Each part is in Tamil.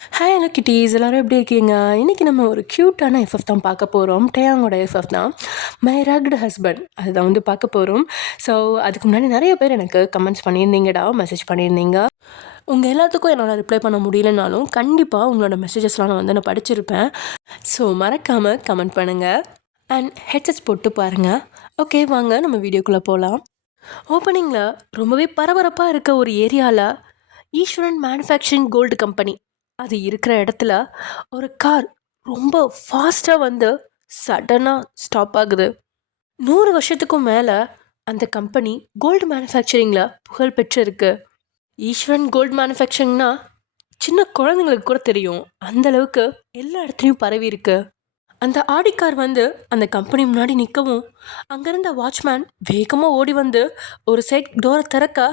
ஹாய் ஹலோ கிட்டீஸ், எல்லோரும் எப்படி இருக்கீங்க? இன்றைக்கி நம்ம ஒரு க்யூட்டான எஃப்எஃப் தான் பார்க்க போகிறோம். டேயாங்கோட எஃப்எஃப் தான், மை ரக்டு ஹஸ்பண்ட். அதுதான் வந்து பார்க்க போகிறோம். ஸோ அதுக்கு முன்னாடி நிறைய பேர் எனக்கு கமெண்ட்ஸ் பண்ணியிருந்தீங்கடா, மெசேஜ் பண்ணியிருந்தீங்க. உங்கள் எல்லாத்துக்கும் என்னால் ரிப்ளை பண்ண முடியலனாலும் கண்டிப்பாக உங்களோட மெசேஜஸ்லாம் நான் படிச்சிருப்பேன். ஸோ மறக்காமல் கமெண்ட் பண்ணுங்கள் அண்ட் ஹெட்செட்ஸ் போட்டு பாருங்கள். ஓகே, வாங்க நம்ம வீடியோக்குள்ளே போகலாம். ஓப்பனிங்கில் ரொம்பவே பரபரப்பாக இருக்க ஒரு ஏரியாவில் ஈஸ்வரன் மேனுஃபேக்சரிங் கோல்டு கம்பெனி அது இருக்கிற இடத்துல ஒரு கார் ரொம்ப ஃபாஸ்ட்டாக வந்து சடனாக ஸ்டாப் ஆகுது. 100 வருஷத்துக்கும் மேலே அந்த கம்பெனி கோல்டு மேனுஃபேக்சரிங்கில் புகழ் பெற்றிருக்கு. ஈஸ்வரன் கோல்டு மேனுஃபேக்சரிங்னா சின்ன குழந்தைங்களுக்கு கூட தெரியும், அந்தளவுக்கு எல்லா இடத்துலையும் பரவி இருக்கு. அந்த ஆடி கார் வந்து அந்த கம்பெனி முன்னாடி நிற்கவும் அங்கேருந்த வாட்ச்மேன் வேகமாக ஓடி வந்து ஒரு சைட் டோரை திறக்க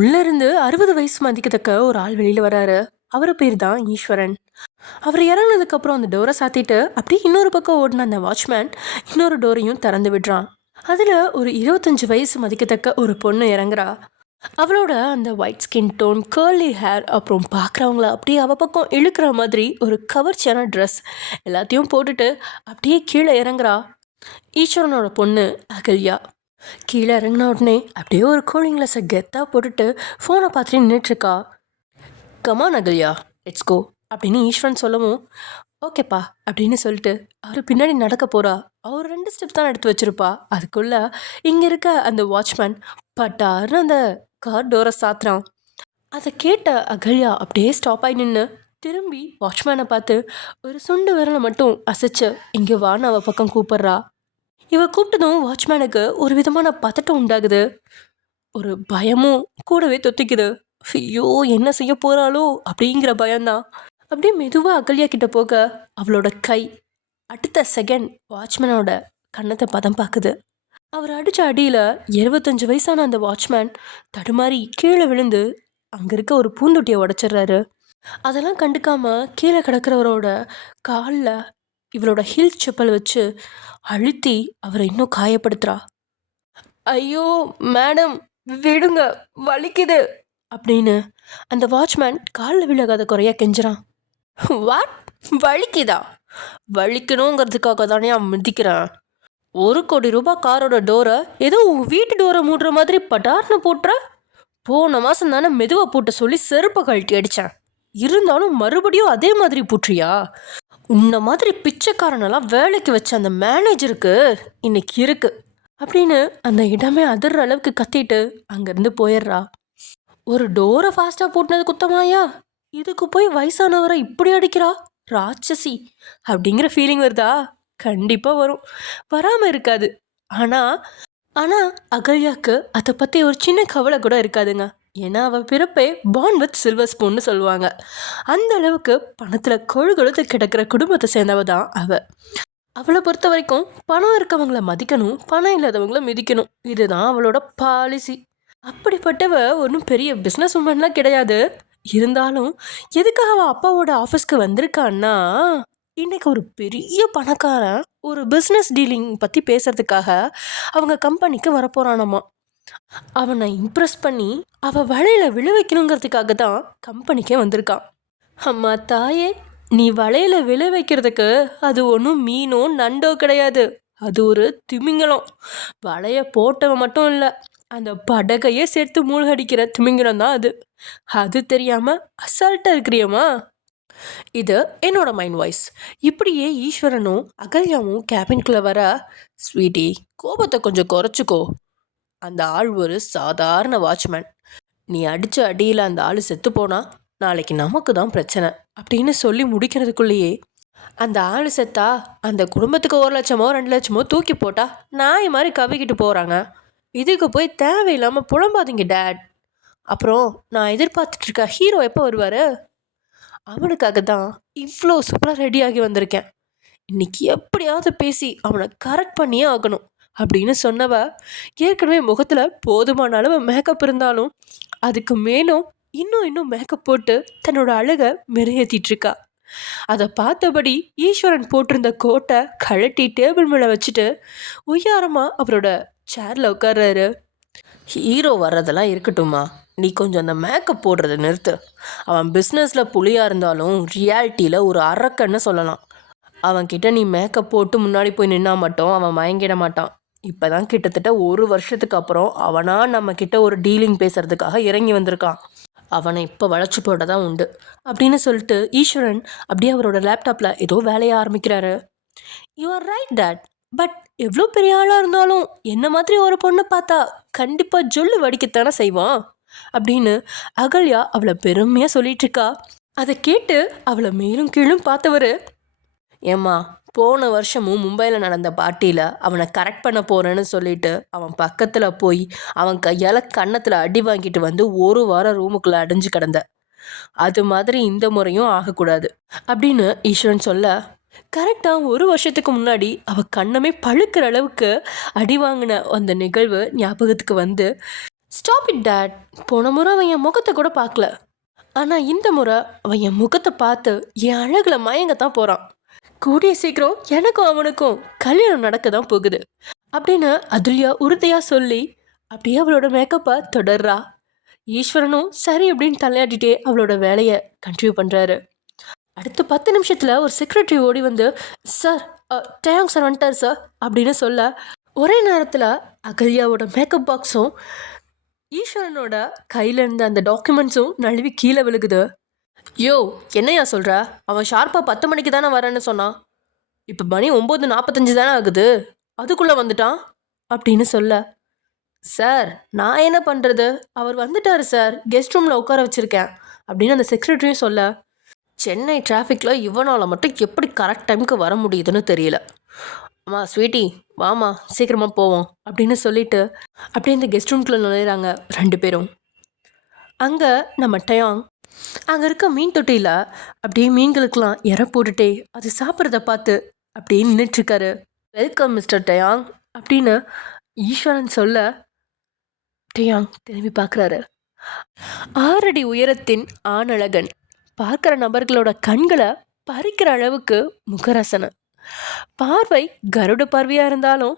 உள்ளேருந்து 60 வயசு மதிக்கத்தக்க ஒரு ஆள் வெளியில் வராரு. அவர் பேர் தான் ஈஸ்வரன். அவர் இறங்கினதுக்கப்புறம் அந்த டோரை சாத்திட்டு அப்படியே இன்னொரு பக்கம் ஓடின அந்த வாட்ச்மேன் இன்னொரு டோரையும் திறந்து விடுறான். அதில் ஒரு 25 வயசு மதிக்கத்தக்க ஒரு பொண்ணு இறங்குறா. அவளோட அந்த white skin tone, curly hair, அப்புறம் பார்க்குறவங்கள அப்படியே அவள் பக்கம் இழுக்கிற மாதிரி ஒரு கவர்ச்சியான ட்ரெஸ் எல்லாத்தையும் போட்டுட்டு அப்படியே கீழே இறங்குறா. ஈஸ்வரனோட பொண்ணு அகல்யா கீழே இறங்கின உடனே அப்படியே ஒரு கூலிங் கிளாஸை கெத்தாக போட்டுட்டு ஃபோனை பார்த்துட்டு நின்றுட்டுருக்கா. கமான் அகல்யா, லெட்ஸ் கோ அப்படின்னு ஈஸ்வரன் சொல்லவும் ஓகேப்பா அப்படின்னு சொல்லிட்டு அவர் பின்னாடி நடக்க போகிறா. அவர் 2 ஸ்டெப் தான் எடுத்து வச்சிருப்பா. அதுக்குள்ளே இங்கே இருக்க அந்த வாட்ச்மேன் பட்டாருன்னு அந்த கார் டோரை சாத்துறான். அதை கேட்ட அகல்யா அப்படியே ஸ்டாப் ஆகி நின்று திரும்பி வாட்ச்மேனை பார்த்து ஒரு சுண்டு விரலை மட்டும் அசைச்சு இங்கே வான்னு அவள் பக்கம் கூப்பிட்றா. இவ கூப்பிட்டதும் வாட்ச்மேனுக்கு ஒரு விதமான பதட்டம் உண்டாகுது. ஒரு பயமும் கூடவே தொத்திக்குது. ஐயோ, என்ன செய்ய போகிறாளோ அப்படிங்கிற பயம்தான். அப்படியே மெதுவாக அகல்யா கிட்ட போக அவளோட கை அடுத்த செகண்ட் வாட்ச்மேனோட கன்னத்தை பதம் பார்க்குது. அவர் அடித்த அடியில் 25 வயசான அந்த வாட்ச்மேன் தடுமாறி கீழே விழுந்து அங்கே இருக்க ஒரு பூந்தொட்டியை உடைச்சிட்றாரு. அதெல்லாம் கண்டுக்காம கீழே கிடக்கிறவரோட காலில் இவளோட ஹீல் செப்பல் வச்சு அழுத்தி அவரை இன்னும் காயப்படுத்துகிறா. ஐயோ மேடம், விடுங்க, வலிக்குது அப்படின்னு அந்த வாட்ச்மேன் காலில் விலகாத குறையா கெஞ்சுறான். வாட், வலிக்குதா? வலிக்கணுங்கிறதுக்காக தானே மிதிக்கிறேன். 1 கோடி ரூபாய் காரோட டோரை ஏதோ வீட்டு டோரை மூடுற மாதிரி பட்டார்னு போட்டுற. போன மாதம் தானே மெதுவாக பூட்ட சொல்லி செருப்பை கழட்டி அடித்தேன். இருந்தாலும் மறுபடியும் அதே மாதிரி பூட்டுறியா? உன்ன மாதிரி பிச்சைக்காரனெல்லாம் வேலைக்கு வச்ச அந்த மேனேஜருக்கு இன்னைக்கு இருக்கு அப்படின்னு அந்த இடமே அதிர்ற அளவுக்கு கத்திட்டு அங்கேருந்து போயிடுறா. ஒரு டோரை ஃபாஸ்ட்டாக பூட்டினது குத்தமாயா? இதுக்கு போய் வயசானவரை இப்படி அடிக்கிறா ராட்சசி அப்படிங்கிற ஃபீலிங் வருதா? கண்டிப்பாக வரும், வராமல் இருக்காது. ஆனால் அகல்யாவுக்கு அதை பற்றி ஒரு சின்ன கவலை கூட இருக்காதுங்க. ஏன்னா அவள் பிறப்பே பார்ன் வித் சில்வர் ஸ்பூன்னு சொல்லுவாங்க. அந்த அளவுக்கு பணத்தில் கொழுகொழுத்து கிடக்கிற குடும்பத்தை சேர்ந்தவ தான் அவள். அவளை பொறுத்த வரைக்கும் பணம் இருக்கவங்கள மதிக்கணும், பணம் இல்லாதவங்கள மிதிக்கணும். இதுதான் அவளோட பாலிசி. அப்படிப்பட்டவ ஒன்றும் பெரிய பிஸ்னஸ் உமன்லாம் கிடையாது. இருந்தாலும் எதுக்காக அவள் அப்பாவோட ஆஃபீஸ்க்கு வந்திருக்கான்னா, இன்றைக்கி ஒரு பெரிய பணக்காரன் ஒரு பிஸ்னஸ் டீலிங் பற்றி பேசுகிறதுக்காக அவங்க கம்பெனிக்கு வரப்போகிறானாமா. அவனை இம்ப்ரெஸ் பண்ணி அவள் வலையில் விழ வைக்கணுங்கிறதுக்காக தான் கம்பெனிக்கே வந்திருக்கான். அம்மா தாயே, நீ வலையில் விழ வைக்கிறதுக்கு அது ஒன்றும் மீனோ நண்டோ கிடையாது, அது ஒரு திமிங்கலம். வலையை போட்டவன் மட்டும் இல்லை, அந்த படகையே சேர்த்து மூழ்கடிக்கிற திமிங்கலம் தான் அது. அது தெரியாமல் அசால்ட்டாக இருக்கிறியம்மா. இது என்னோட மைண்ட் வாய்ஸ். இப்படியே ஈஸ்வரனும் அகல்யாவும் கேபின்குள்ளே வர, ஸ்வீட்டி கோபத்தை கொஞ்சம் குறைச்சிக்கோ, அந்த ஆள் ஒரு சாதாரண வாட்ச்மேன். நீ அடித்த அடியில் அந்த ஆள் செத்து போனா நாளைக்கு நமக்கு தான் பிரச்சனை அப்படின்னு சொல்லி முடிக்கிறதுக்குள்ளேயே அந்த ஆள் செத்தா அந்த குடும்பத்துக்கு 1 லட்சமோ 2 லட்சமோ தூக்கி போட்டா நாய் மாதிரி கவிக்கிட்டு போகிறாங்க. இதுக்கு போய் தேவையில்லாமல் புலம்பாதீங்க டேட். அப்புறம் நான் எதிர்பார்த்துட்டு இருக்க ஹீரோ எப்போ வருவார்? அவனுக்காக தான் இவ்வளோ சூப்பராக ரெடியாகி வந்திருக்கேன். இன்னைக்கு எப்படியாவது பேசி அவனை கரெக்ட் பண்ணியே ஆகணும் அப்படின்னு சொன்னவ ஏற்கனவே முகத்தில் போதுமான அளவு மேக்கப் இருந்தாலும் அதுக்கு மேலும் இன்னும் மேக்கப் போட்டு தன்னோட அழகை மெருகேற்றிட்டுருக்கா. அதை பார்த்தபடி ஈஸ்வரன் போட்டிருந்த கோட்டை கழட்டி டேபிள் மேலே வச்சுட்டு உய்யாரமாக அவரோட சேரில் உட்கார்றாரு. ஹீரோ வர்றதெல்லாம் இருக்கட்டுமா, நீ கொஞ்சம் அந்த மேக்கப் போடுறத நிறுத்து. அவன் பிஸ்னஸில் புலியாக இருந்தாலும் ரியாலிட்டியில் ஒரு அரக்கன்னு சொல்லலாம். அவன்கிட்ட நீ மேக்கப் போட்டு முன்னாடி போய் நின்னா மட்டும் அவன் மயங்கிட மாட்டான். இப்போ தான் கிட்டத்தட்ட 1 வருஷத்துக்கு அப்புறம் அவனாக நம்மக்கிட்ட ஒரு டீலிங் பேசுகிறதுக்காக இறங்கி வந்திருக்கான். அவனை இப்போ வளைச்சி போட தான் உண்டு அப்படின்னு சொல்லிட்டு ஈஸ்வரன் அப்படியே அவரோட லேப்டாப்பில் ஏதோ வேலையை ஆரம்பிக்கிறாரு. You are right date. But எவ்வளோ பெரிய ஆளாக இருந்தாலும் என்ன மாதிரி ஒரு பொண்ணை பார்த்தா கண்டிப்பாக ஜொல்லு வடிக்கத்தானே செய்வான் அப்படின்னு அகல்யா அவளை பெருமையாக சொல்லிட்டு இருக்கா. அதை கேட்டு அவளை மேலும் கீழும் பார்த்தவர், ஏம்மா போன வருஷமும் மும்பையில் நடந்த பார்ட்டியில் அவனை கரெக்ட் பண்ண போகிறேன்னு சொல்லிட்டு அவன் பக்கத்தில் போய் அவன் கையால் கன்னத்தில் அடி வாங்கிட்டு வந்து 1 வாரம் ரூமுக்குள்ளே அடைஞ்சு கிடந்த. அது மாதிரி இந்த முறையும் ஆகக்கூடாது அப்படின்னு ஈஸ்வரன் சொல்ல, கரெக்டாக 1 வருஷத்துக்கு முன்னாடி அவள் கண்ணமே பழுக்கிற அளவுக்கு அடி வாங்கின அந்த நிகழ்வு ஞாபகத்துக்கு வந்து, ஸ்டாப் இட் டேட். போன முறை அவன் என் முகத்தை கூட பார்க்கல, ஆனால் இந்த முறை அவன் என் முகத்தை பார்த்து என் அழகில் மயங்கத்தான் போகிறான். கூடிய சீக்கிரம் எனக்கும் அவனுக்கும் கல்யாணம் நடக்க தான் போகுது அப்படின்னு அதுல்யா உறுதியாக சொல்லி அப்படியே அவளோட மேக்கப்பை தொடர்றா. ஈஸ்வரனும் சரி அப்படின்னு தலையாட்டிட்டே அவளோட வேலையை கண்டினியூ பண்ணுறாரு. அடுத்த 10 நிமிஷத்தில் ஒரு செக்ரட்டரி ஓடி வந்து, சார் டேங் சார் வந்துட்டார் சார் அப்படின்னு சொல்ல, ஒரே நேரத்தில் அகல்யாவோட மேக்கப் பாக்ஸும் ஈஸ்வரனோட கையில் இருந்த அந்த டாக்குமெண்ட்ஸும் நழுவி கீழே விழுகுது. யோ என்னையா சொல்கிற? அவன் ஷார்ப்பாக 10 மணிக்கு தானே வரேன்னு சொன்னான். இப்போ மணி 9:45 தானே ஆகுது, அதுக்குள்ளே வந்துட்டான் அப்படின்னு சொல்ல, சார் நான் என்ன பண்ணுறது, அவர் வந்துட்டார் சார், கெஸ்ட் ரூமில் உட்கார வச்சுருக்கேன் அப்படின்னு அந்த செக்ரட்டரியும் சொல்ல, சென்னை டிராஃபிக்கில் இவனால் மட்டும் எப்படி கரெக்ட் டைமுக்கு வர முடியுதுன்னு தெரியல. அம்மா ஸ்வீட்டி வாமா சீக்கிரமாக போவோம் அப்படின்னு சொல்லிட்டு அப்படியே இந்த கெஸ்ட் ரூம்குள்ளே நுழையிறாங்க 2 பேரும். அங்கே நம்ம டயாங் அங்கே இருக்க மீன் தொட்டியில் அப்படியே மீன்களுக்கெல்லாம் இற போட்டுட்டே அது சாப்பிட்றத பார்த்து அப்படியே நின்றுட்டுருக்காரு. வெல்கம் மிஸ்டர் டயாங் அப்படின்னு ஈஸ்வரன் சொல்ல, டயாங் திரும்பி பார்க்குறாரு. 6 அடி உயரத்தின் ஆணழகன், பார்க்குற நபர்களோட கண்களை பறிக்கிற அளவுக்கு முகரசனை, பார்வை கருட பார்வையாக இருந்தாலும்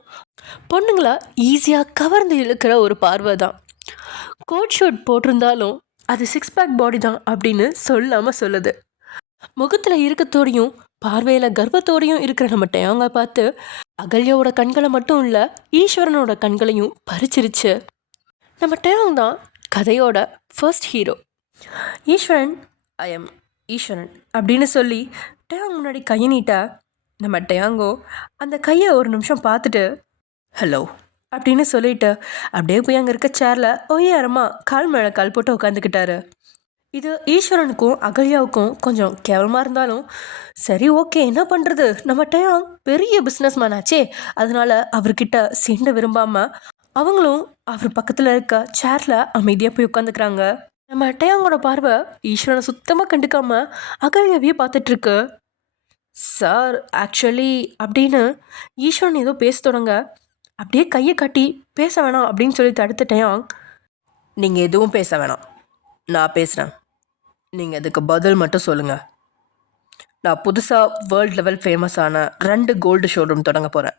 பொண்ணுங்களை ஈஸியாக கவர்ந்து இழுக்கிற ஒரு பார்வை தான். கோட் ஷூட் போட்டிருந்தாலும் அது 6 பேக் பாடி தான் அப்படின்னு சொல்லாமல் சொல்லுது. முகத்தில் இருக்கத்தோடையும் பார்வையில் கர்ப்பத்தோடையும் இருக்கிற நம்ம டயாங்க பார்த்து அகல்யாவோட கண்களை மட்டும் இல்லை ஈஸ்வரனோட கண்களையும் பறிச்சிருச்சு. நம்ம டயாங் தான் கதையோட first hero. Eswaran I am Eswaran அப்படின்னு சொல்லி டயாங் முன்னாடி கையை நீட்ட, நம்ம டயாங்கோ அந்த கையை ஒரு நிமிஷம் பார்த்துட்டு ஹலோ அப்படின்னு சொல்லிட்டு அப்படியே போய் அங்கே இருக்க சேரில் ஒய்யாரமாக கால் மேலே கால் போட்டு உட்காந்துக்கிட்டாரு. இது ஈஸ்வரனுக்கும் அகல்யாவுக்கும் கொஞ்சம் கேவலமாக இருந்தாலும் சரி ஓகே என்ன பண்ணுறது, நம்ம டயாங் பெரிய பிஸ்னஸ் மேன் ஆச்சே, அதனால் அவர்கிட்ட சீண்ட விரும்பாமல் அவங்களும் அவர் பக்கத்தில் இருக்க சேரில் அமைதியாக போய் உட்காந்துக்கிறாங்க. நம்ம டயாங்கோட பார்வை ஈஸ்வரனை சுத்தமாக கண்டுக்காமல் அகல்யாவையே பார்த்துட்ருக்கு. சார் ஆக்சுவலி அப்படின்னு ஈஸ்வரன் ஏதோ பேச தொடங்க, அப்படியே கையை காட்டி பேச வேணாம் அப்படின்னு சொல்லி தடுத்த டயாங், நீங்கள் எதுவும் பேச வேணாம், நான் பேசுகிறேன், நீங்கள் அதுக்கு பதில் மட்டும் சொல்லுங்கள். நான் புதுசாக வேர்ல்டு லெவல் ஃபேமஸான 2 கோல்டு ஷோரூம் தொடங்க போகிறேன்.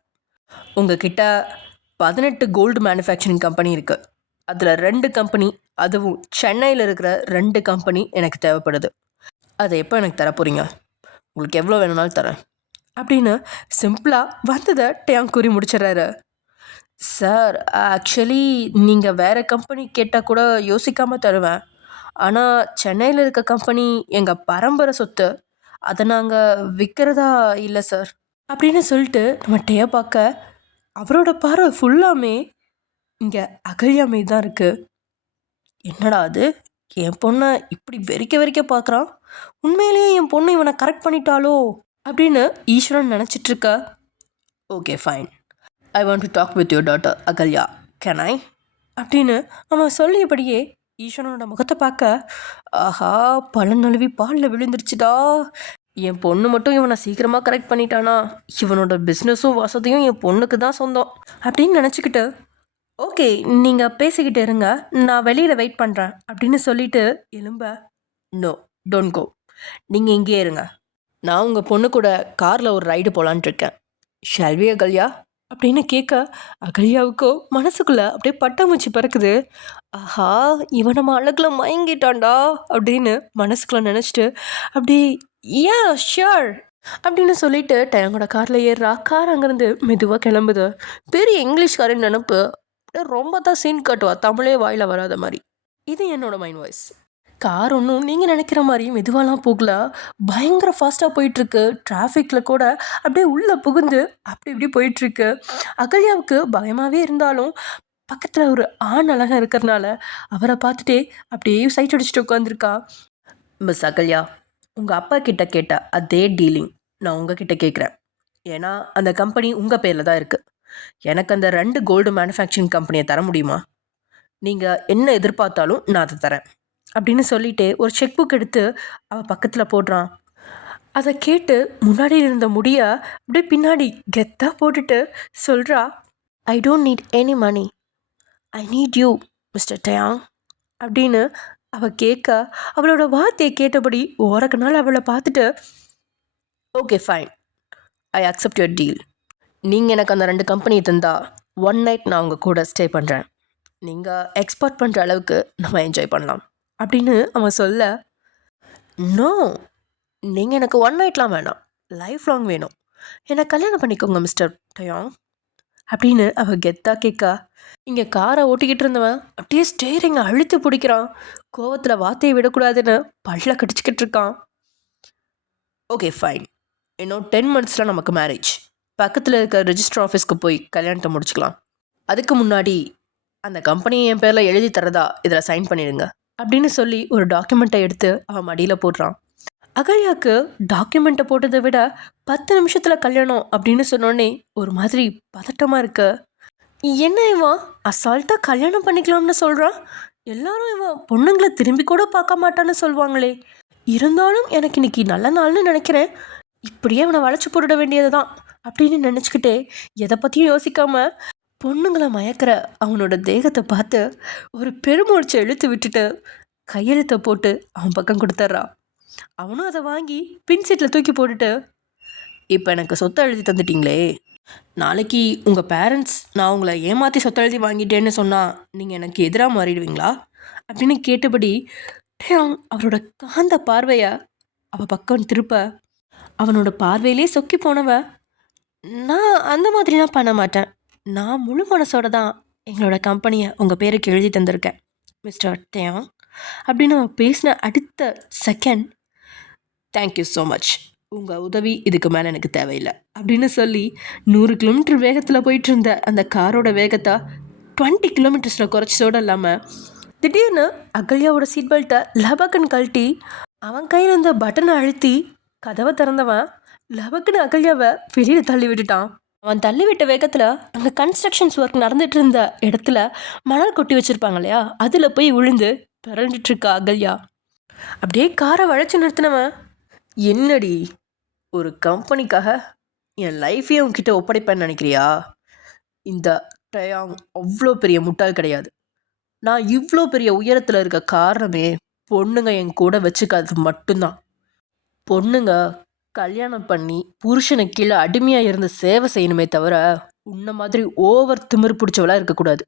உங்ககிட்ட 18 கோல்டு மேனுஃபேக்சரிங் கம்பெனி இருக்குது. அதில் 2 கம்பெனி, அதுவும் சென்னையில் இருக்கிற 2 கம்பெனி எனக்கு தேவைப்படுது. அதை எப்போ எனக்கு தர போகிறீங்க? உங்களுக்கு எவ்வளோ வேணும்னாலும் தரேன் அப்படின்னு சிம்பிளாக வந்ததை டயாங் கூறி முடிச்சிடறாரு. சார் ஆக்சுவலி நீங்கள் வேறு கம்பெனி கேட்டால் கூட யோசிக்காமல் தருவேன், ஆனால் சென்னையில் இருக்க கம்பெனி எங்கள் பரம்பரை சொத்து, அதை நாங்கள் விற்கிறதா இல்லை சார் அப்படின்னு சொல்லிட்டு நம்ம டயா பார்க்க அவரோட பார்வை ஃபுல்லாமே இங்கே அகல்யா மீது தான் இருக்குது. என்னடா அது, என் பொண்ணை இப்படி வெறிக்க பார்க்குறான், உண்மையிலேயே என் பொண்ணு இவனை கரெக்ட் பண்ணிட்டாலோ அப்படின்னு ஈஸ்வரன் நினச்சிட்ருக்க. Okay fine, I want to talk with your daughter Ahalya, can I அப்படின்னு அவன் சொல்லியபடியே ஈஸ்வரனோட முகத்தை பார்க்க, ஆஹா பழம் நழுவி பாலில் விழுந்துருச்சுடா, என் பொண்ணு மட்டும் இவனை சீக்கிரமாக கரெக்ட் பண்ணிட்டானா, இவனோட பிஸ்னஸும் வசதியும் என் பொண்ணுக்கு தான் சொந்தம் அப்படின்னு நினச்சிக்கிட்டு, ஓகே நீங்கள் பேசிக்கிட்டு இருங்க, நான் வெளியில் வெயிட் பண்ணுறேன் அப்படின்னு சொல்லிட்டு எலும்ப, நோ டோன்ட் கோ, நீங்கள் இங்கேயே இருங்க, நான் உங்கள் பொண்ணு கூட காரில் ஒரு ரைடு போகலான்ட்டு இருக்கேன். ஷால் வி அகல்யா அப்படின்னு கேட்க அகல்யாவுக்கோ மனசுக்குள்ள அப்படியே பட்டாம்பூச்சி பறக்குது. ஆஹா, இவன் நம்ம அழகுல மயங்கிட்டான்டா அப்படின்னு மனசுக்குள்ள நினச்சிட்டு அப்படியே யா ஷியோர் அப்படின்னு சொல்லிட்டு டயங்கோட காரில் ஏறுறா. கார் அங்கேருந்து மெதுவாக கிளம்புது. பெரிய இங்கிலீஷ்காரன் நினப்பு ரொம்ப தான் சீன் காட்டுவா, தமிழே வாயில் வராத மாதிரி. இது என்னோட மைண்ட் வாய்ஸ். கார் ஒன்றும் நீங்கள் நினைக்கிற மாதிரி மெதுவாலாம் போகல, பயங்கர ஃபாஸ்ட்டாக போயிட்டுருக்கு. டிராஃபிக்கில் கூட அப்படியே உள்ளே புகுந்து அப்படி இப்படி போயிட்டுருக்கு. அகல்யாவுக்கு பயமாகவே இருந்தாலும் பக்கத்தில் ஒரு ஆண் அழகாக இருக்கிறனால அவரை பார்த்துட்டே அப்படியே சைட் அடிச்சுட்டு உட்காந்துருக்கா. மிஸ் அகல்யா, உங்கள் அப்பா கிட்ட கேட்ட அதே டீலிங் நான் உங்ககிட்ட கேட்குறேன். ஏன்னா அந்த கம்பெனி உங்கள் பேரில் தான் இருக்குது. எனக்கு அந்த 2 கோல்டு மேனுஃபேக்சரிங் கம்பெனியை தர முடியுமா? நீங்கள் என்ன எதிர்பார்த்தாலும் நான் அதை தரேன் அப்படின்னு சொல்லிட்டு ஒரு செக் புக் எடுத்து அவள் பக்கத்தில் போடுறான். அதை கேட்டு முன்னாடி இருந்த முடிய அப்படியே பின்னாடி கெத்தாக போட்டுட்டு சொல்கிறா, I don't need any money, I need you mister டயாங் அப்படின்னு அவள் கேட்க அவளோட வார்த்தையை கேட்டபடி ஓரக்கனால அவளை பார்த்துட்டு, okay fine, I accept your deal. நீங்கள் எனக்கு அந்த 2 கம்பெனி தந்தா 1 நைட் நான் உங்கள் கூட ஸ்டே பண்ணுறேன். நீங்கள் எக்ஸ்போர்ட் பண்ணுற அளவுக்கு நம்ம என்ஜாய் பண்ணலாம் அப்படின்னு அவன் சொல்ல, நோ, நீங்கள் எனக்கு 1 நைட்லாம் வேணாம், லைஃப் லாங் வேணும். என்னை கல்யாணம் பண்ணிக்கோங்க மிஸ்டர் டயாங் அப்படின்னு அவள் கெத்தாக கேட்கா. இங்கே காரை ஓட்டிக்கிட்டு இருந்தவன் அப்படியே ஸ்டேரிங்கை அழுத்தி பிடிக்கிறான். கோவத்தில் வார்த்தையை விடக்கூடாதுன்னு பல்ல கடிச்சிக்கிட்டு இருக்கான். ஓகே ஃபைன், இன்னும் 10 மந்த்ஸில் நமக்கு மேரேஜ். பக்கத்தில் இருக்க ரெஜிஸ்டர் ஆஃபீஸ்க்கு போய் கல்யாணத்தை முடிச்சுக்கலாம். அதுக்கு முன்னாடி அந்த கம்பெனியை என் பேரில் எழுதி தரதா இதில் சைன் பண்ணிடுங்க அப்படின்னு சொல்லி ஒரு டாக்குமெண்ட்டை எடுத்து அவன் மடியில் போடுறான். அகல்யாவுக்கு டாக்குமெண்ட்டை போட்டதை விட 10 நிமிஷத்தில் கல்யாணம் அப்படின்னு சொன்னோடனே ஒரு மாதிரி பதட்டமாக இருக்கு. என்ன இவன் அசால்ட்டாக கல்யாணம் பண்ணிக்கலாம்னு சொல்கிறான். எல்லாரும் இவன் பொண்ணுங்களை திரும்பி கூட பார்க்க மாட்டான்னு சொல்லுவாங்களே. இருந்தாலும் எனக்கு இன்னைக்கு நல்ல நாள்னு நினைக்கிறேன். இப்படியே அவனை வளைச்சி போட்டுட வேண்டியது தான் அப்படின்னு நினச்சிக்கிட்டே எதை பற்றியும் யோசிக்காமல் பொண்ணுங்களை மயக்கிற அவனோட தேகத்தை பார்த்து ஒரு பெருமூச்சை இழுத்து விட்டுட்டு கையெழுத்தை போட்டு அவன் பக்கம் கொடுத்துட்றான். அவனும் அதை வாங்கி பின் சீட்டில் தூக்கி போட்டுட்டு, இப்போ எனக்கு சொத்தை எழுதி தந்துட்டீங்களே, நாளைக்கு உங்கள் பேரண்ட்ஸ் நான் உங்களை ஏமாற்றி சொத்தை எழுதி வாங்கிட்டேன்னு சொன்னால் நீங்கள் எனக்கு எதிராக மாறிடுவீங்களா அப்படின்னு கேட்டபடி அவரோட காந்த பார்வையை அவள் பக்கம் திருப்ப அவனோட பார்வையிலே சொக்கி போனவ, நான் அந்த மாதிரிலாம் பண்ண மாட்டேன், நான் முழு மனசோட தான் எங்களோட கம்பெனியை உங்கள் பேருக்கு எழுதி தந்திருக்கேன் மிஸ்டர் டயாங் அப்படின்னு அவன் பேசின அடுத்த செகண்ட், தேங்க்யூ ஸோ மச், உங்கள் உதவி இதுக்கு மேலே எனக்கு தேவையில்லை அப்படின்னு சொல்லி 100 கிலோமீட்டர் வேகத்தில் போயிட்டு இருந்த அந்த காரோட வேகத்தை 20 கிலோமீட்டர்ஸில் குறைச்சதோடு இல்லாமல் திடீர்னு அகல்யாவோட சீட் பெல்ட்டை லபக்குன்னு கழட்டி அவன் கையில் இருந்த பட்டனை அழுத்தி கதவை திறந்தவன் லபக்குன்னு அகல்யாவை வெளியில் தள்ளி விட்டுட்டான். அவன் தள்ளி விட்ட வேகத்தில் அங்கே கன்ஸ்ட்ரக்ஷன்ஸ் ஒர்க் நடந்துட்டு இருந்த இடத்துல மணல் கொட்டி வச்சுருப்பாங்க இல்லையா, அதில் போய் விழுந்து பிறண்டுட்டுருக்கா அகல்யா. அப்படியே காரை வளைச்சி நிறுத்தினவன், என்னடி ஒரு கம்பெனிக்காக என் லைஃபையே உன்கிட்ட ஒப்படைப்பேன்னு நினைக்கிறியா? இந்த டயாங் அவ்வளோ பெரிய முட்டாள் கிடையாது. நான் இவ்வளோ பெரிய உயரத்தில் இருக்க காரணமே பொண்ணுங்க என் கூட வச்சுக்காது மட்டும்தான். பொண்ணுங்க கல்யாணம் பண்ணி புருஷனுக்கு கீழே அடிமையாக இருந்து சேவை செய்யணுமே தவிர உன்ன மாதிரி ஓவர் திமிரு பிடிச்சவளாக இருக்கக்கூடாது.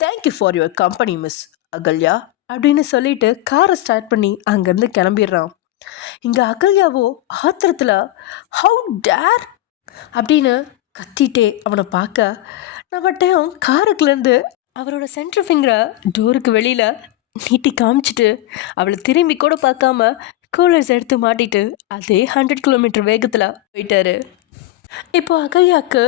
Thank you for your company miss Ahalya அப்படின்னு சொல்லிட்டு காரை ஸ்டார்ட் பண்ணி அங்கேருந்து கிளம்பிடுறான். இங்கே அகல்யாவோ ஆத்திரத்தில் ஹவு டேர் அப்படின்னு கத்திட்டே அவனை பார்க்க நம்மட்டையும் காருக்குலேருந்து அவரோட சென்டர் ஃபிங்கரை டோருக்கு வெளியில் நீட்டி காமிச்சிட்டு அவளை திரும்பி கூட பார்க்காம கூலர்ஸ் எடுத்து மாட்டிட்டு அதே 100 கிலோமீட்டர் வேகத்தில் போயிட்டாரு. இப்போ அகல்யாவுக்கு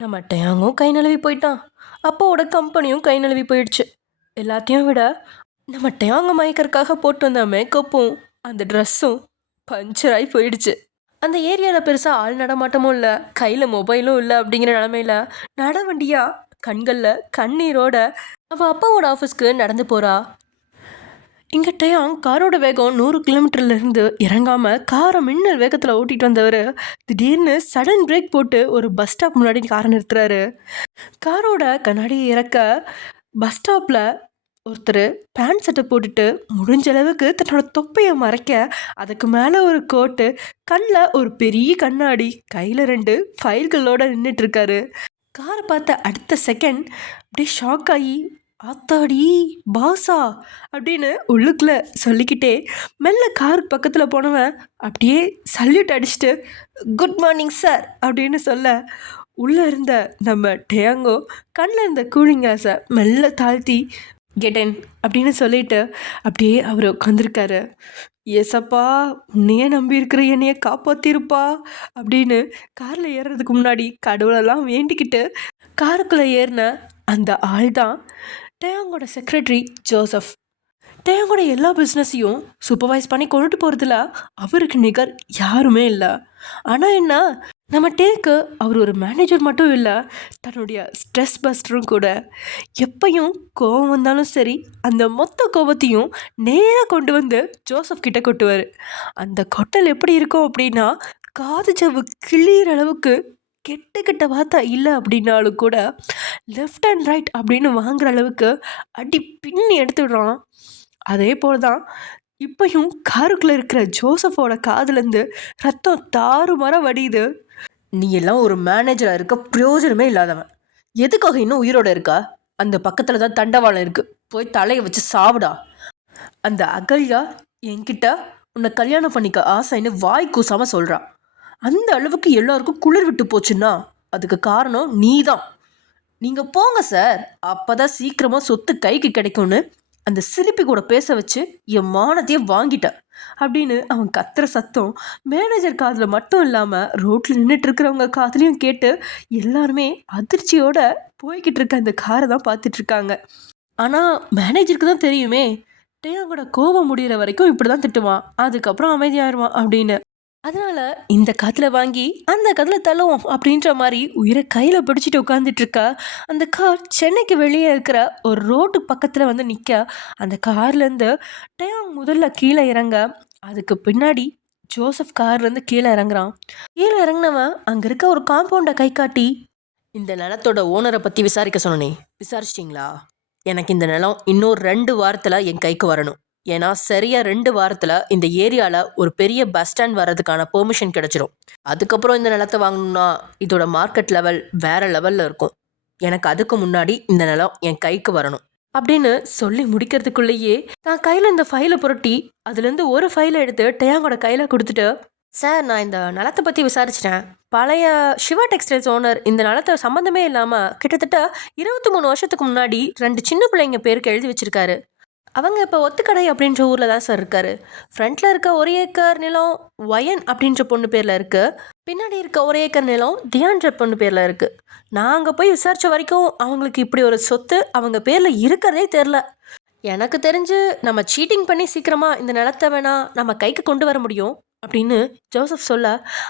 நம்ம டயாங்கும் கை நழுவி போயிட்டான், அப்பாவோட கம்பெனியும் கை நழுவி போயிடுச்சு. எல்லாத்தையும் விட நம்ம டயாங்க மயக்கறக்காக போட்டு வந்த மேக்கப்பும் அந்த ட்ரெஸ்ஸும் பஞ்சராகி போயிடுச்சு. அந்த ஏரியாவில் பெருசாக ஆள் நடமாட்டமும் இல்லை, கையில் மொபைலும் இல்லை. அப்படிங்கிற நிலமையில நடவண்டியாக கண்களில் கண்ணீரோட அவள் அப்பாவோட ஆஃபீஸ்க்கு நடந்து போகிறா. இங்கே டயாங் காரோட வேகம் 100 கிலோமீட்டர்லேருந்து இறங்காமல் காரை மின்னல் வேகத்தில் ஓட்டிகிட்டு வந்தவர் திடீர்னு சடன் பிரேக் போட்டு ஒரு பஸ் ஸ்டாப் முன்னாடி காரை நிறுத்துறாரு. காரோட கண்ணாடி இறக்க பஸ் ஸ்டாப்பில் ஒருத்தர் பேண்ட் சட்டை போட்டுட்டு முடிஞ்ச அளவுக்கு தன்னோட தொப்பையை மறைக்க அதுக்கு மேலே ஒரு கோட்டு, கண்ணில் ஒரு பெரிய கண்ணாடி, கையில் 2 ஃபைல்களோட நின்றுட்டுருக்காரு. காரை பார்த்த அடுத்த செகண்ட் அப்படியே ஷாக் ஆகி, ஆத்தாடி பாஸா அப்படின்னு உள்ளுக்குள்ளே சொல்லிக்கிட்டே மெல்ல காருக்கு பக்கத்தில் போனவன் அப்படியே சல்யூட் அடிச்சுட்டு குட் மார்னிங் சார் அப்படின்னு சொல்ல, உள்ளே இருந்த நம்ம டேங்கோ கண்ணில் இருந்த கூலிங் கிளாஸை மெல்ல தாழ்த்தி கெட்டன் அப்படின்னு சொல்லிட்டு அப்படியே அவர் உட்காந்துருக்காரு. ஏசப்பா, உன்னையே நம்பி இருக்கிற என்னைய காப்பாத்திருப்பா அப்படின்னு காரில் ஏறுறதுக்கு முன்னாடி கடவுளெல்லாம் வேண்டிக்கிட்டு காருக்குள்ளே ஏறின அந்த ஆள் தான் டேங்கோட செக்ரட்டரி ஜோசப். டேங்கோட எல்லா பிஸ்னஸையும் சூப்பர்வைஸ் பண்ணி கொண்டுட்டு போகிறதுல அவருக்கு நிகர் யாருமே இல்லை. ஆனால் என்ன, நம்ம டேக்கு அவர் ஒரு மேனேஜர் மட்டும் இல்லை, தன்னுடைய ஸ்ட்ரெஸ் பஸ்டரும் கூட. எப்பையும் கோவம் வந்தாலும் சரி, அந்த மொத்த கோபத்தையும் நேராக கொண்டு வந்து ஜோசப் கிட்ட கொட்டுவார். அந்த கொட்டல் எப்படி இருக்கும் அப்படின்னா, காது ஜவ்வு கிளியிற அளவுக்கு கெட்ட கெட்ட வார்த்தை இல்லை அப்படின்னாலும் கூட லெஃப்ட் அண்ட் ரைட் அப்படின்னு வாங்குற அளவுக்கு அடி பின்னி எடுத்துடுறான். அதே போல் தான் இப்பையும் காருக்குள்ளே இருக்கிற ஜோசஃபோட காதுலேருந்து ரத்தம் தாறுமாற வடியுது. நீ எல்லாம் ஒரு மேனேஜராக இருக்க பிரயோஜனமே இல்லாதவன், எதுக்காக இன்னும் உயிரோட இருக்கா? அந்த பக்கத்தில் தான் தண்டவாளம் இருக்குது, போய் தலையை வச்சு சாவுடா. அந்த அகல்யா என்கிட்ட உன்னை கல்யாணம் பண்ணிக்க ஆசைன்னு வாய் கூசாமல் சொல்கிறா. அந்த அளவுக்கு எல்லாருக்கும் குளிர் விட்டு போச்சுன்னா அதுக்கு காரணம் நீ தான். நீங்கள் போங்க சார், அப்போ தான் சீக்கிரமாக சொத்து கைக்கு கிடைக்கும்னு அந்த சிலிப்பி கூட பேச வச்சு என் மானத்தையே வாங்கிட்ட அப்படின்னு அவன் கத்துற சத்தம் மேனேஜர் காதில் மட்டும் இல்லாமல் ரோட்டில் நின்றுட்டு இருக்கிறவங்க காதுலையும் கேட்டு எல்லாருமே அதிர்ச்சியோட போய்கிட்டு இருக்க அந்த காரை தான் பார்த்துட்ருக்காங்க. ஆனால் மேனேஜருக்கு தான் தெரியுமே, டேங்கோட கோபம் முடிகிற வரைக்கும் இப்படி தான் திட்டுவான், அதுக்கப்புறம் அமைதியாயிருவான் அப்படின்னு. அதனால் இந்த காதில் வாங்கி அந்த காதில் தள்ளுவோம் அப்படின்ற மாதிரி உயிரை கையில் பிடிச்சிட்டு உட்காந்துட்டு இருக்கா. அந்த கார் சென்னைக்கு வெளியே இருக்கிற ஒரு ரோட்டு பக்கத்தில் வந்து நிற்க, அந்த கார்லேருந்து டேங் முதல்ல கீழே இறங்க, அதுக்கு பின்னாடி ஜோசப் கார்லேருந்து கீழே இறங்குறான். கீழே இறங்கினவன் அங்கே இருக்க ஒரு காம்பவுண்டை கை காட்டி, இந்த நிலத்தோட ஓனரை பற்றி விசாரிக்க சொன்னேன், விசாரிச்சிட்டிங்களா? எனக்கு இந்த நிலம் இன்னும் 2 வாரத்தில் என் கைக்கு வரணும். ஏன்னா சரியாக 2 வாரத்தில் இந்த ஏரியாவில் ஒரு பெரிய பஸ் ஸ்டாண்ட் வர்றதுக்கான பெர்மிஷன் கிடச்சிரும். அதுக்கப்புறம் இந்த நிலத்தை வாங்கணும்னா இதோட மார்க்கெட் லெவல் வேறு லெவலில் இருக்கும். எனக்கு அதுக்கு முன்னாடி இந்த நிலம் என் கைக்கு வரணும் அப்படின்னு சொல்லி முடிக்கிறதுக்குள்ளேயே நான் கையில் இந்த ஃபைலை புரட்டி அதுலேருந்து ஒரு ஃபைலை எடுத்து டேங்கோட கையில் கொடுத்துட்டு, சார், நான் இந்த நிலத்தை பற்றி விசாரிச்சிட்டேன். பழைய சிவா டெக்ஸ்டைல்ஸ் ஓனர் இந்த நிலத்தை சம்மந்தமே இல்லாமல் கிட்டத்தட்ட 23 வருஷத்துக்கு முன்னாடி 2 சின்ன பிள்ளைங்க பேருக்கு எழுதி வச்சுருக்காரு. அவங்க இப்போ ஒத்துக்கடை அப்படின்ற ஊரில் தான் சார் இருக்காரு. ஃப்ரண்ட்டில் இருக்க 1 ஏக்கர் நிலம் ஒயன் அப்படின்ற பொண்ணு பேரில் இருக்குது, பின்னாடி இருக்க 1 ஏக்கர் நிலம் தியான்ற பொண்ணு பேரில் இருக்குது. நான் அங்கே போய் விசாரித்த வரைக்கும் அவங்களுக்கு இப்படி ஒரு சொத்து அவங்க பேரில் இருக்கிறதே தெரில. எனக்கு தெரிஞ்சு நம்ம சீட்டிங் பண்ணி சீக்கிரமாக இந்த நிலத்தை வேணால் நம்ம கைக்கு கொண்டு வர முடியும் அப்படின்னு ஜோசப் சொல்ல,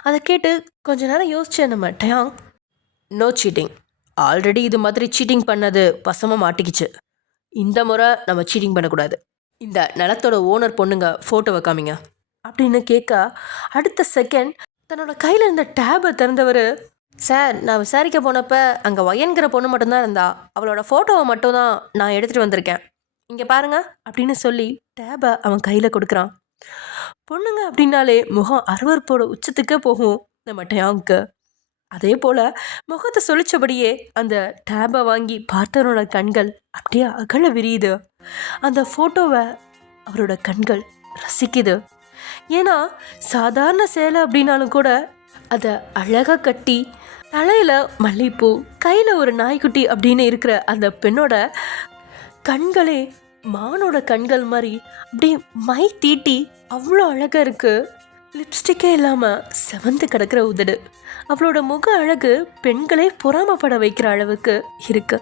அதை கேட்டு கொஞ்ச நேரம் யோசிச்சேன் நம்ம டயாங். நோ சீட்டிங், ஆல்ரெடி இது மாதிரி சீட்டிங் பண்ணது வசமாக மாட்டிக்கிச்சு. இந்த முறை நம்ம சீட்டிங் பண்ணக்கூடாது. இந்த நிலத்தோட ஓனர் பொண்ணுங்க ஃபோட்டோவை காமிங்க அப்படின்னு கேட்க, அடுத்த செகண்ட் தன்னோட கையில் இருந்த டேபை திறந்தவர், சார், நான் விசாரிக்க போனப்போ அங்கே ஒயன்கிற பொண்ணு மட்டும்தான் இருந்தா, அவளோட ஃபோட்டோவை மட்டும் தான் நான் எடுத்துகிட்டு வந்திருக்கேன், இங்கே பாருங்க அப்படின்னு சொல்லி டேபை அவன் கையில் கொடுக்குறான். பொண்ணுங்க அப்படின்னாலே முகம் அருவருப்போட உச்சத்துக்கே போகும் நம்ம டயாங்க்கு. அதே போல் முகத்தை சொலிச்சபடியே அந்த டேபை வாங்கி பார்த்தவனோட கண்கள் அப்படியே அகல விரியுது. அந்த ஃபோட்டோவை அவரோட கண்கள் ரசிக்குது. ஏன்னா சாதாரண சேலை அப்படின்னாலும் கூட அதை அழகாக கட்டி தலையில் மல்லிப்பூ கையில் ஒரு நாய்க்குட்டி அப்படின்னு இருக்கிற அந்த பெண்ணோட கண்களே மானோட கண்கள் மாதிரி அப்படியே மை தீட்டி அவ்வளோ அழகாக இருக்குது. லிப்ஸ்டிக்கே இல்லாமல் செவந்து கிடக்கிற உதடு, அவளோட முக அழகு பெண்களே பொறாமப்பட வைக்கிற அளவுக்கு இருக்கு.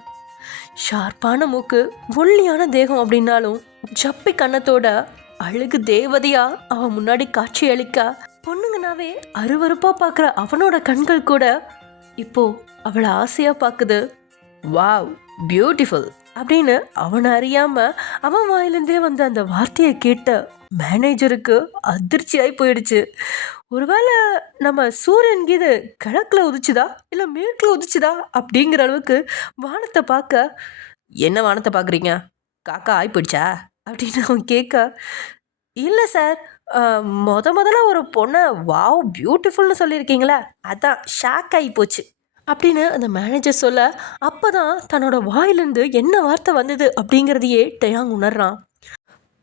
ஷார்ப்பான மூக்கு, ஒல்லியான தேகம் அப்படின்னாலும் ஜப்பி கண்ணத்தோட அழகு தேவதையா அவன் முன்னாடி காட்சி அளிக்க, பொண்ணுங்கனாவே அருவருப்பா பார்க்குற அவனோட கண்கள் கூட இப்போ அவளை ஆசையா பார்க்குது. வாவ், பியூட்டிஃபுல் அப்படின்னு அவனை அறியாம அவன் வாயிலிருந்தே வந்த அந்த வார்த்தையை கேட்ட மேனேஜருக்கு அதிர்ச்சியாகி போயிடுச்சு. ஒருவேளை நம்ம சூரியன் கீது கிழக்கில் உதிச்சுதா இல்லை மேற்கில் உதிச்சுதா அப்படிங்கிற அளவுக்கு வானத்தை பார்க்க, என்ன வானத்தை பார்க்குறீங்க, காக்கா ஆகி போயிடுச்சா அப்படின்னு அவன் கேட்க, இல்லை சார், முதல்ல ஒரு பொண்ணை வாவ் பியூட்டிஃபுல்னு சொல்லியிருக்கீங்களா, அதான் ஷாக் ஆகி போச்சு அப்படின்னு அந்த மேனேஜர் சொல்ல, அப்போ தான் தன்னோட வாயிலேருந்து என்ன வார்த்தை வந்தது அப்படிங்கிறதையே டயாங் உணர்றான்.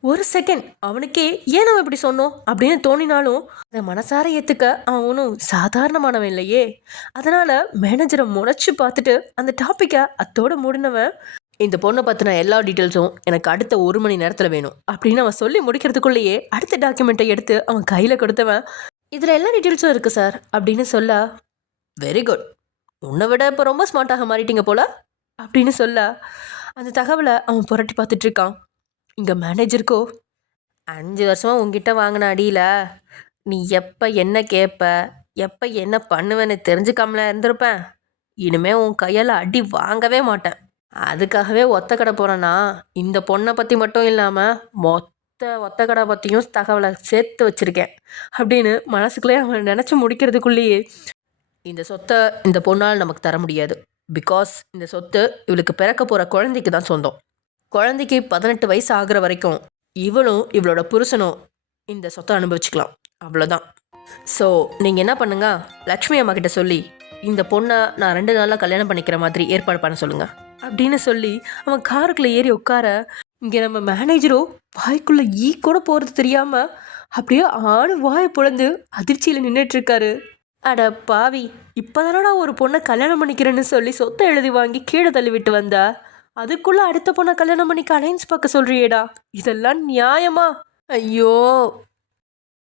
ஒரு செகண்ட் அவனுக்கே ஏன் நம்ம இப்படி சொன்னோம் அப்படின்னு தோணினாலும் அதை மனசார ஏற்றுக்க அவன் ஒன்றும் சாதாரணமானவன் இல்லையே. அதனால் மேனேஜரை முறைச்சி பார்த்துட்டு அந்த டாப்பிக்கை அத்தோடு மூடினவன், இந்த பொண்ணை பற்றின எல்லா டீட்டெயில்ஸும் எனக்கு அடுத்த 1 மணி நேரத்தில் வேணும் அப்படின்னு அவன் சொல்லி முடிக்கிறதுக்குள்ளேயே அடுத்த டாக்குமெண்ட்டை எடுத்து அவன் கையில் கொடுத்தவன், இதில் எல்லா டீட்டெயில்ஸும் இருக்குது சார் அப்படின்னு சொல்ல, வெரி குட், உன்னை விட இப்போ ரொம்ப ஸ்மார்ட்டாக மாறிட்டீங்க போல அப்படின்னு சொல்ல அந்த தகவலை அவன் புரட்டி பார்த்துட்ருக்கான். இங்கே மேனேஜருக்கோ, 5 வருஷமாக உங்ககிட்ட வாங்கின அடியில் நீ எப்போ என்ன கேட்ப எப்போ என்ன பண்ணுவேன்னு தெரிஞ்சுக்காமல இருந்திருப்பேன். இனிமேல் உன் கையால் அடி வாங்கவே மாட்டேன். அதுக்காகவே ஒத்த கடை போகிறேன்னா இந்த பொண்ணை பற்றி மட்டும் இல்லாமல் ஒத்த கடை பற்றியும் தகவலை சேர்த்து வச்சுருக்கேன் அப்படின்னு மனசுக்குள்ளே அவன் நினச்சி முடிக்கிறதுக்குள்ளேயே, இந்த சொத்தை இந்த பொண்ணால் நமக்கு தர முடியாது. பிகாஸ் இந்த சொத்து இவளுக்கு பிறக்க போகிற குழந்தைக்கு தான் சொந்தம். குழந்தைக்கு 18 வயசு ஆகிற வரைக்கும் இவளும் இவளோட புருஷனும் இந்த சொத்தை அனுபவிச்சுக்கலாம், அவ்வளோதான். ஸோ நீங்கள் என்ன பண்ணுங்க, லக்ஷ்மி அம்மா கிட்ட சொல்லி இந்த பொண்ணை நான் 2 நாளில் கல்யாணம் பண்ணிக்கிற மாதிரி ஏற்பாடு பண்ண சொல்லுங்கள் அப்படின்னு சொல்லி அவன் காருக்குள்ளே ஏறி உட்கார, இங்கே நம்ம மேனேஜரோ வாய்க்குள்ளே கூட போகிறது தெரியாமல் அப்படியே வாயை பொழந்து அதிர்ச்சியில் நின்றுட்டுருக்காரு. அட பாவி, இப்போதானடா ஒரு பொண்ணை கல்யாணம் பண்ணிக்கிறேன்னு சொல்லி சொத்தை எழுதி வாங்கி கீழே தள்ளி விட்டு வந்தா, அதுக்குள்ளே அடுத்த பொண்ணை கல்யாணம் பண்ணிக்க அலைன்ஸ் பார்க்க சொல்கிறியேடா, இதெல்லாம் நியாயமா? ஐயோ,